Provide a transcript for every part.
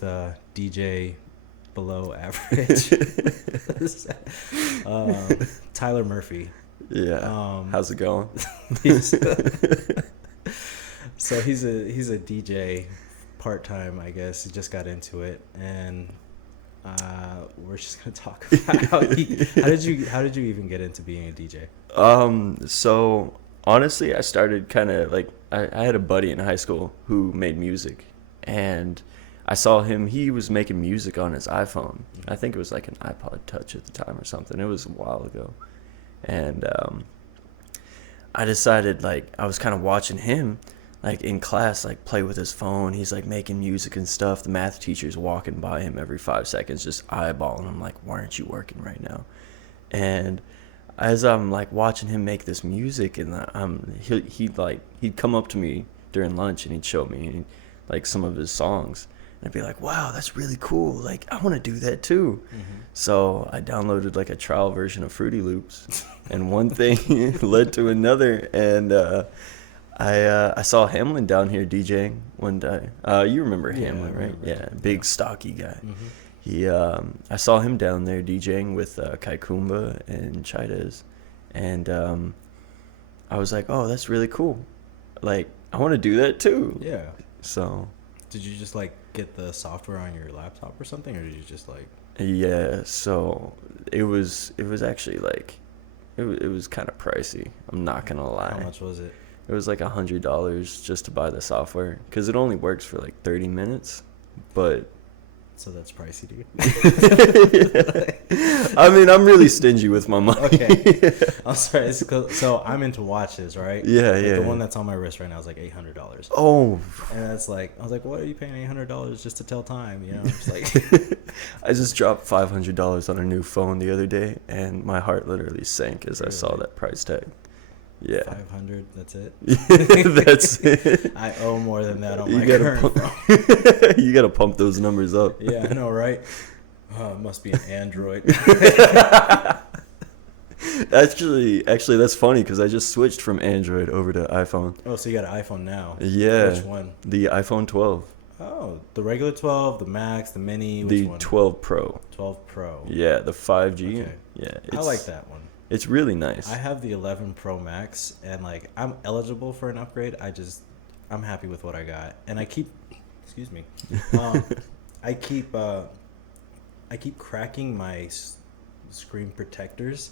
with DJ below average. Tyler Murphy. Yeah. How's it going? So he's a DJ part-time, I guess. He just got into it, and we're just gonna talk about how did you even get into being a DJ? So honestly, I started kind of like I had a buddy in high school who made music, and I saw him. He was making music on his iPhone. I think it was like an iPod Touch at the time or something. It was a while ago, and I decided, like, I was kind of watching him, like, in class, like, play with his phone. He's, like, making music and stuff. The math teacher's walking by him every 5 seconds, just eyeballing him, like, why aren't you working right now? And as I'm, like, watching him make this music, and he'd come up to me during lunch, and he'd show me, like, some of his songs. And I'd be like, wow, that's really cool. Like, I want to do that too. Mm-hmm. So I downloaded like a trial version of Fruity Loops, and one thing led to another. And I saw Hamlin down here DJing one day. You remember Hamlin, right? Yeah, big stocky guy. Mm-hmm. I saw him down there DJing with Kaikumba and Chaidez, and I was like, oh, that's really cool. Like, I want to do that too. Yeah. So. Did you just like get the software on your laptop or something, or did you just like? Yeah, so it was actually like, it was kind of pricey. I'm not gonna lie. How much was it? It was like $100 just to buy the software, because it only works for like 30 minutes, but. So that's pricey, dude. I mean, I'm really stingy with my money. Okay. I'm sorry. So I'm into watches, right? Yeah, like yeah. The one that's on my wrist right now is like $800. Oh. And that's like, I was like, what are you paying $800 just to tell time? You know, it's like. I just dropped $500 on a new phone the other day, and my heart literally sank as I saw that price tag. Yeah. 500. That's it. That's it. I owe more than that on my current phone. You gotta pump those numbers up. Yeah, I know, right? Oh, it must be an Android. Actually, that's funny because I just switched from Android over to iPhone. Oh, so you got an iPhone now? Yeah. Which one? The iPhone 12. Oh, the regular 12, the Max, the Mini. Which the one? 12 Pro. 12 Pro. Yeah, the 5G. Okay. Yeah, I like that one. It's really nice. I have the 11 Pro Max, and like I'm eligible for an upgrade. I'm happy with what I got, and I keep, excuse me, I keep cracking my screen protectors.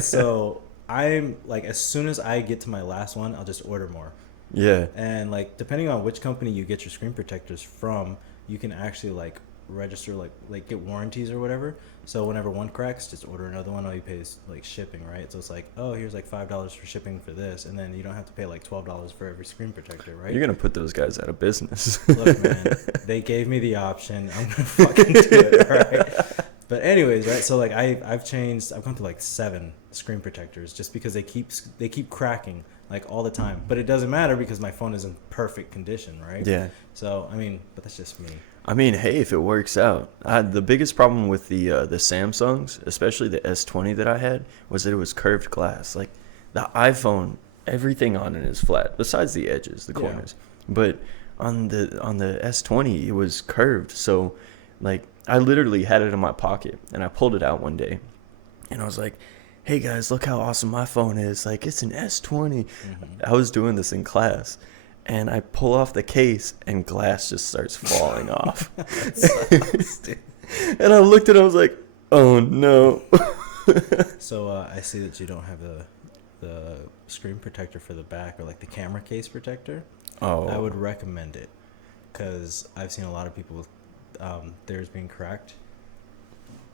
So I'm like, as soon as I get to my last one, I'll just order more. Yeah. And like, depending on which company you get your screen protectors from, you can actually like register like get warranties or whatever. So whenever one cracks, just order another one. All you pay is like shipping, right? So it's like, oh, here's like $5 for shipping for this, and then you don't have to pay like $12 for every screen protector, right? You're gonna put those guys out of business. Look, man, they gave me the option. I'm gonna fucking do it, all right? But anyways, right? So like I've gone through like 7 screen protectors just because they keep cracking like all the time. But it doesn't matter because my phone is in perfect condition, right? Yeah. So I mean, but that's just me. I mean, hey, if it works out. The biggest problem with the Samsungs, especially the S20 that I had, was that it was curved glass. Like, the iPhone, everything on it is flat, besides the edges, the corners. Yeah. But on the S20, it was curved. So, like, I literally had it in my pocket, and I pulled it out one day, and I was like, hey, guys, look how awesome my phone is. Like, it's an S20. Mm-hmm. I was doing this in class. And I pull off the case, and glass just starts falling off. And I looked at it, I was like, oh, no. So I see that you don't have the screen protector for the back, or like the camera case protector. Oh. I would recommend it, because I've seen a lot of people with theirs being cracked.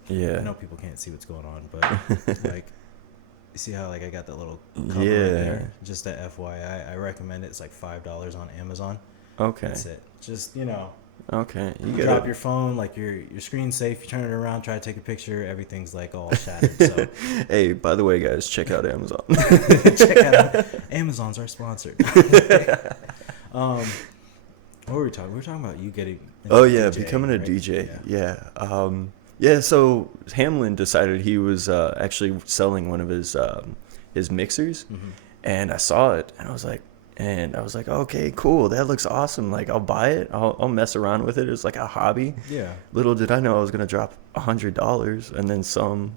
Yeah. I know people can't see what's going on, but like... You see how like I got that little cover right there? Just a FYI, I recommend it. It's like $5 on Amazon. Okay. That's it. Just, you know. Okay. You drop your phone, like your screen's safe. You turn it around, try to take a picture. Everything's like all shattered. So. Hey, by the way, guys, check out Amazon. Check out Amazon's our sponsor. What were we talking? We were talking about you getting. Becoming a right? DJ. Yeah. Yeah, so Hamlin decided he was actually selling one of his mixers, mm-hmm. and I saw it, and I was like, And I was like, okay, cool. That looks awesome. Like, I'll buy it. I'll mess around with it. It's like a hobby. Yeah. Little did I know I was going to drop $100 and then some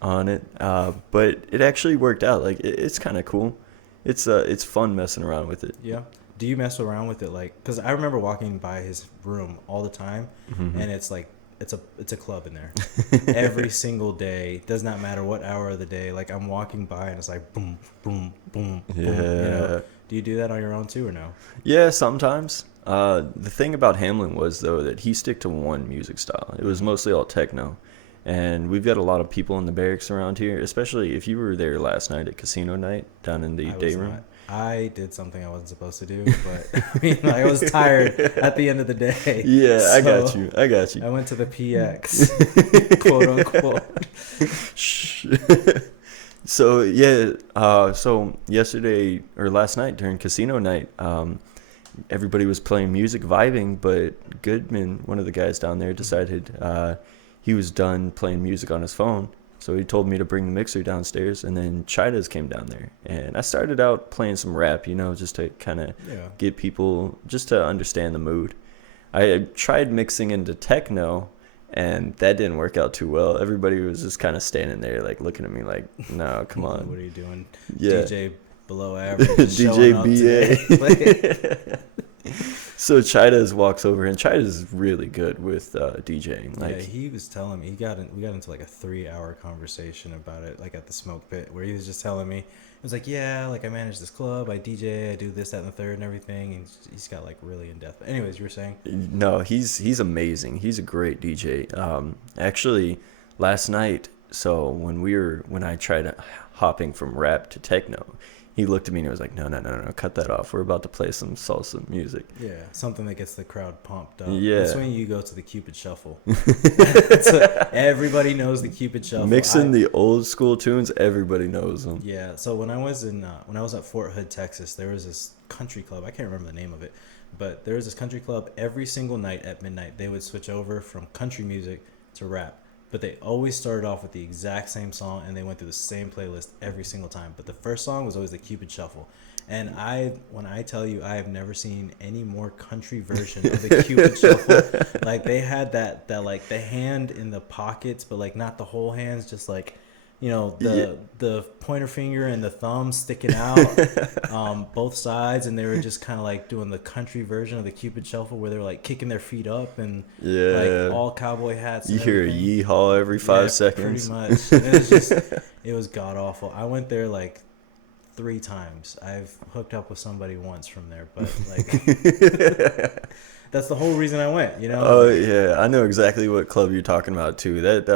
on it. But it actually worked out. Like, it's kind of cool. It's fun messing around with it. Yeah. Do you mess around with it? Like, because I remember walking by his room all the time, Mm-hmm. and it's like, it's a club in there. Every single day, does not matter what hour of the day. Like, I'm walking by and it's like boom, boom, boom, boom. You know? Do you do that on your own too, or no? Yeah, sometimes. The thing about Hamlin was, though, that he stick to one music style. It was mostly all techno. And we've got a lot of people in the barracks around here, especially if you were there last night at casino night down in the day room. I did something I wasn't supposed to do, but I mean, like, I was tired at the end of the day. Yeah, So I got you. I went to the PX, quote unquote. Shh. So yeah, so yesterday or last night during casino night, everybody was playing music, vibing, but Goodman, one of the guys down there, decided he was done playing music on his phone. So he told me to bring the mixer downstairs, and then Chidas came down there. And I started out playing some rap, just to kind of get people, just to understand the mood. I tried mixing into techno, and that didn't work out too well. Everybody was just kind of standing there, like, looking at me like, no, come on. What are you doing? Yeah. DJ below average. DJ BA. So Chidas walks over, and Chidas is really good with DJing. Like, yeah, he was telling me we got into like a 3-hour conversation about it, like at the smoke pit, where he was just telling me, he was like, yeah, like I manage this club, I DJ, I do this, that, and the third, and everything. And he's got like really in depth. But anyways, you were saying? No, he's amazing. He's a great DJ. Actually, last night, so when I tried hopping from rap to techno, he looked at me and he was like, no, cut that off. We're about to play some salsa music. Yeah, something that gets the crowd pumped up. Yeah. That's when you go to the Cupid Shuffle. Everybody knows the Cupid Shuffle. Mixing the old school tunes, everybody knows them. Yeah, so when I was at Fort Hood, Texas, there was this country club. I can't remember the name of it, but there was this country club every single night at midnight. They would switch over from country music to rap. But they always started off with the exact same song, and they went through the same playlist every single time. But the first song was always the Cupid Shuffle. And when I tell you, I have never seen any more country version of the Cupid Shuffle. Like, they had that like the hand in the pockets, but like not the whole hands, just like, the pointer finger and the thumb sticking out, both sides, and they were just kind of like doing the country version of the Cupid Shuffle, where they were like kicking their feet up and like all cowboy hats. You hear a yeehaw every 5 seconds. Pretty much. And it was god awful. I went there like 3 times. I've hooked up with somebody once from there, but like that's the whole reason I went, Oh yeah, I know exactly what club you're talking about too. That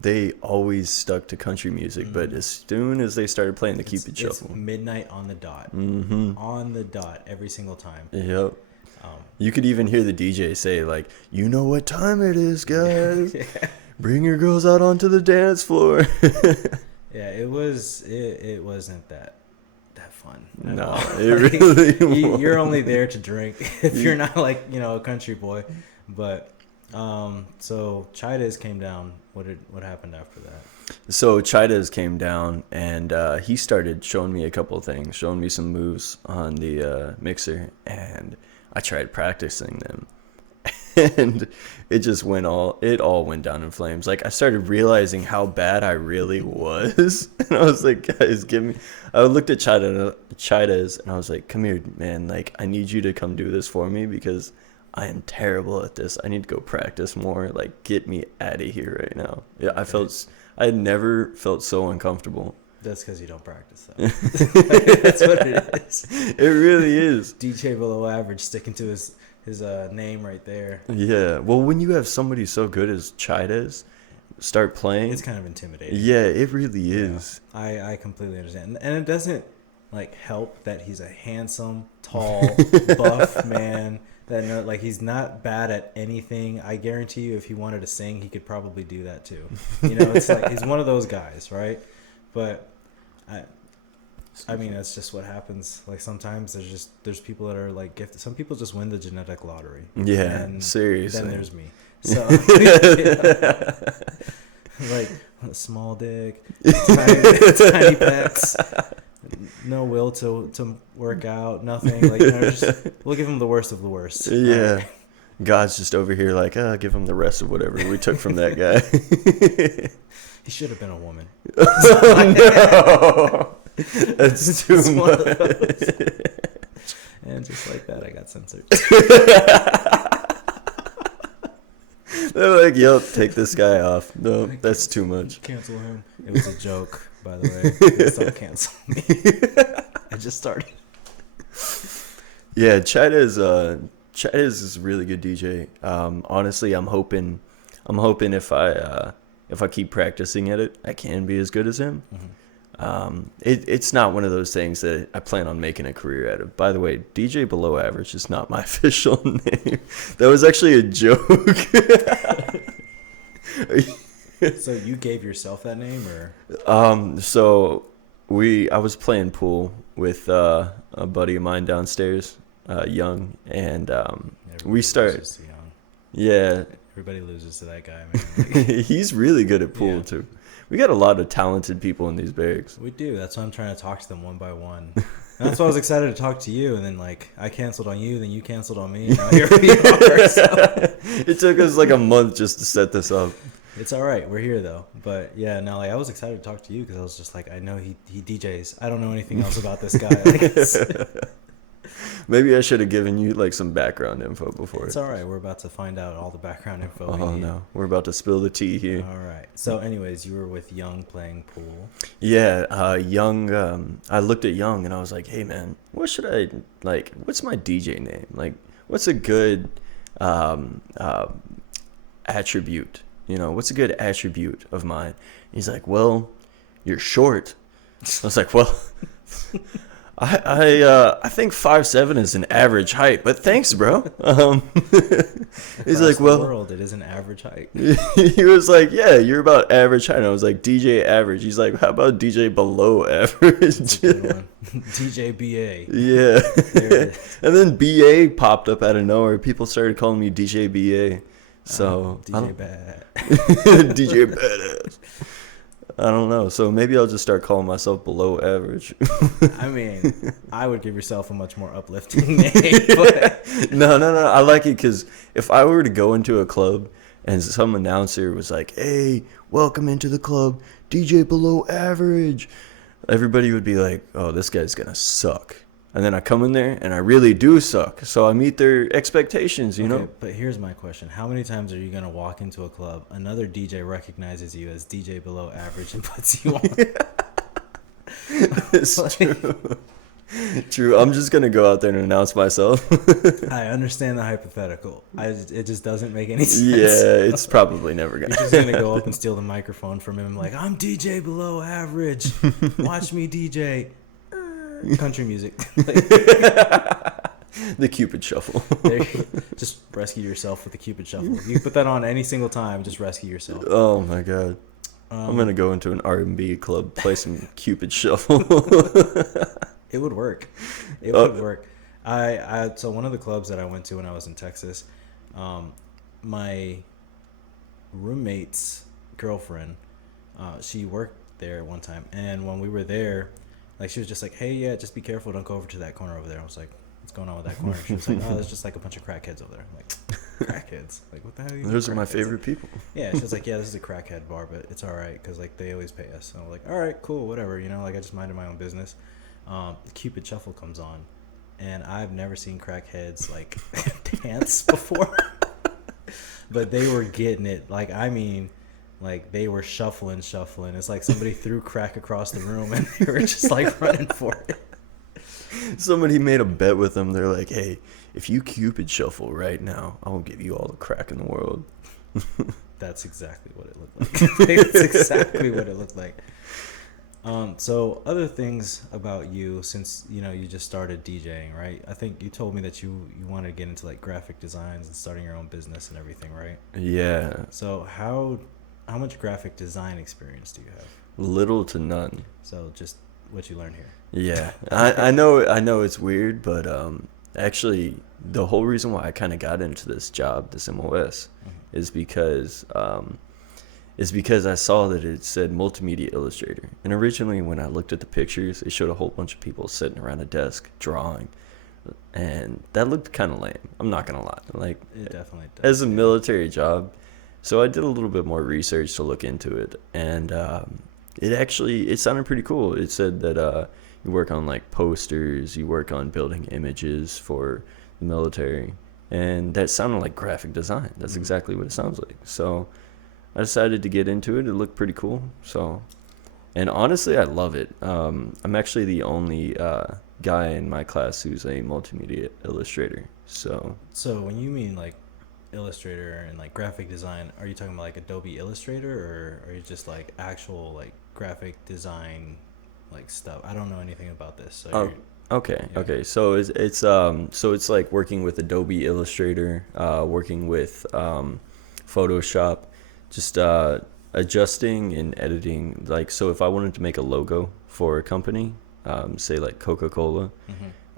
they always stuck to country music, but as soon as they started playing the Cupid Shuffle, it's midnight on the dot. On the dot every single time. Yep. You could even hear the DJ say, like, you know what time it is, guys. Bring your girls out onto the dance floor. Yeah, it wasn't that fun. No, it really you're only there to drink if you're not like, a country boy. But so Chidas came down. What happened after that? So Chidas came down, and he started showing me a couple of things, showing me some moves on the mixer, and I tried practicing them. And it all went down in flames. Like, I started realizing how bad I really was. And I was like, guys, I looked at Chidas and I was like, come here, man. Like, I need you to come do this for me because I am terrible at this. I need to go practice more. Like, get me out of here right now. Yeah, I had never felt so uncomfortable. That's because you don't practice that. That's what it is. It really is. DJ below average, sticking to his name right there. Yeah. Well, when you have somebody so good as Chidas start playing, it's kind of intimidating. Yeah, it really is. I completely understand. And it doesn't like help that he's a handsome, tall, buff man that like he's not bad at anything. I guarantee you if he wanted to sing, he could probably do that too. It's like he's one of those guys, right? But I mean, that's just what happens. Like, sometimes there's people that are like gifted. Some people just win the genetic lottery. Yeah, and seriously. Then there's me. So, like, small dick, tiny pecs, no will to work out, nothing. Like, just we'll give him the worst of the worst. Yeah. God's just over here like, give him the rest of whatever we took from that guy. He should have been a woman. Oh, no. That's too much. And just like that, I got censored. They're like, yep, take this guy off. No, that's too much. Cancel him. It was a joke, by the way. Please don't cancel me. I just started. Yeah, Chad is a really good DJ. Honestly, I'm hoping if I keep practicing at it, I can be as good as him. It's not one of those things that I plan on making a career out of. By the way, DJ Below Average is not my official name. That was actually a joke. So you gave yourself that name, or? So I was playing pool with a buddy of mine downstairs, Young, and we started. Yeah. Everybody loses to that guy, man. He's really good at pool too. We got a lot of talented people in these barracks. We do. That's why I'm trying to talk to them one by one. And that's why I was excited to talk to you. And then, like, I canceled on you, then you canceled on me. Now here we are. So. It took us like a month just to set this up. It's all right. We're here, though. But, yeah, no, like, I was excited to talk to you because I was just like, I know he DJs. I don't know anything else about this guy. Maybe I should have given you like some background info before. It's all right. We're about to find out all the background info. Oh no, we're about to spill the tea here. All right. So, anyways, you were with Young playing pool. Yeah, Young. I looked at Young and I was like, "Hey, man, what's my DJ name? Like, what's a good attribute? You know, what's a good attribute of mine?" And he's like, "Well, you're short." I was like, "Well." I think 5'7" is an average height, but thanks, bro. He's like, well, world, it is an average height. He was like, yeah, you're about average height. And I was like, DJ average. He's like, how about DJ below average? DJ BA. Yeah. And then BA popped up out of nowhere. People started calling me DJ BA. So DJ Bad. DJ Badass. I don't know. So maybe I'll just start calling myself below average. I mean, I would give yourself a much more uplifting name. But... No. I like it because if I were to go into a club and some announcer was like, hey, welcome into the club, DJ Below Average, everybody would be like, oh, this guy's going to suck. And then I come in there and I really do suck. So I meet their expectations, you know? But here's my question. How many times are you going to walk into a club, another DJ recognizes you as DJ Below Average and puts you on? It's true. True. I'm just going to go out there and announce myself. I understand the hypothetical. It just doesn't make any sense. Yeah, it's probably never going to. You're just going to go up and steal the microphone from him like, I'm DJ Below Average. Watch me DJ. Country music. The Cupid Shuffle. Just rescue yourself with the Cupid Shuffle. You put that on any single time, just rescue yourself. Oh my god. I'm gonna go into an R&B club, play some Cupid Shuffle. It would work. It would work. So one of the clubs that I went to when I was in Texas, my roommate's girlfriend, she worked there one time, and when we were there, like, she was just like, hey, yeah, just be careful, don't go over to that corner over there. I was like, what's going on with that corner? She was like, oh, there's just like a bunch of crackheads over there. I'm like, crackheads? Like, what the hell are you? Those are my favorite people. Yeah, she was like, yeah, this is a crackhead bar, but it's all right because, like, they always pay us. So I'm like, all right, cool, whatever, you know, like, I just minded my own business. The Cupid Shuffle comes on, and I've never seen crackheads, like, dance before. But they were getting it. Like, I mean... Like, they were shuffling. It's like somebody threw crack across the room and they were just, like, running for it. Somebody made a bet with them. They're like, hey, if you Cupid Shuffle right now, I will give you all the crack in the world. That's exactly what it looked like. That's exactly what it looked like. So, other things about you, since, you know, you just started DJing, right? I think you told me that you wanted to get into, like, graphic designs and starting your own business and everything, right? Yeah. So, how much graphic design experience do you have? Little to none. So just what you learned here. Yeah, I know it's weird, but actually the whole reason why I kind of got into this job, this MOS, is because is because I saw that it said multimedia illustrator. And originally, when I looked at the pictures, it showed a whole bunch of people sitting around a desk drawing. And that looked kind of lame. I'm not going to lie. Like, It definitely does. as a military job. So I did a little bit more research to look into it. And it sounded pretty cool. It said that you work on like posters, you work on building images for the military. And that sounded like graphic design. That's exactly what it sounds like. So I decided to get into it. It looked pretty cool. So, and honestly, I love it. I'm actually the only guy in my class who's a multimedia illustrator. So when you mean like Illustrator and like graphic design, are you talking about like Adobe Illustrator, or are you just like actual like graphic design like stuff? I don't know anything about this. So oh, okay, yeah. okay. So it's like working with Adobe Illustrator, working with Photoshop, just adjusting and editing. Like, so if I wanted to make a logo for a company, say like Coca-Cola,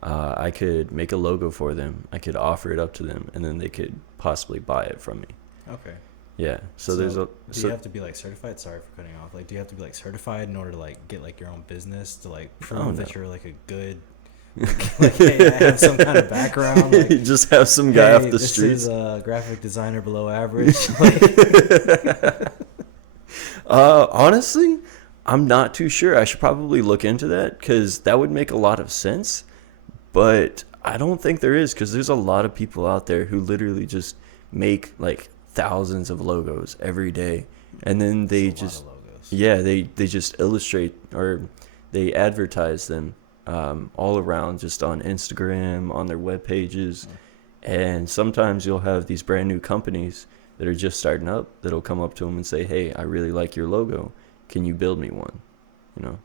I could make a logo for them. I could offer it up to them, and then they could possibly buy it from me. Okay. Yeah. So there's a. Do you have to be like certified? Sorry for cutting off. Like, do you have to be like certified in order to like get like your own business to like prove that you're like a good, like, hey, I have some kind of background. Like, You just have some guy off the streets. This is a graphic designer below average. Honestly, I'm not too sure. I should probably look into that because that would make a lot of sense. But I don't think there is, because there's a lot of people out there who literally just make like thousands of logos every day, and then they just they just illustrate or they advertise them all around, just on Instagram, on their web pages. And sometimes you'll have these brand new companies that are just starting up that'll come up to them and say, hey, I really like your logo, can you build me one, you know?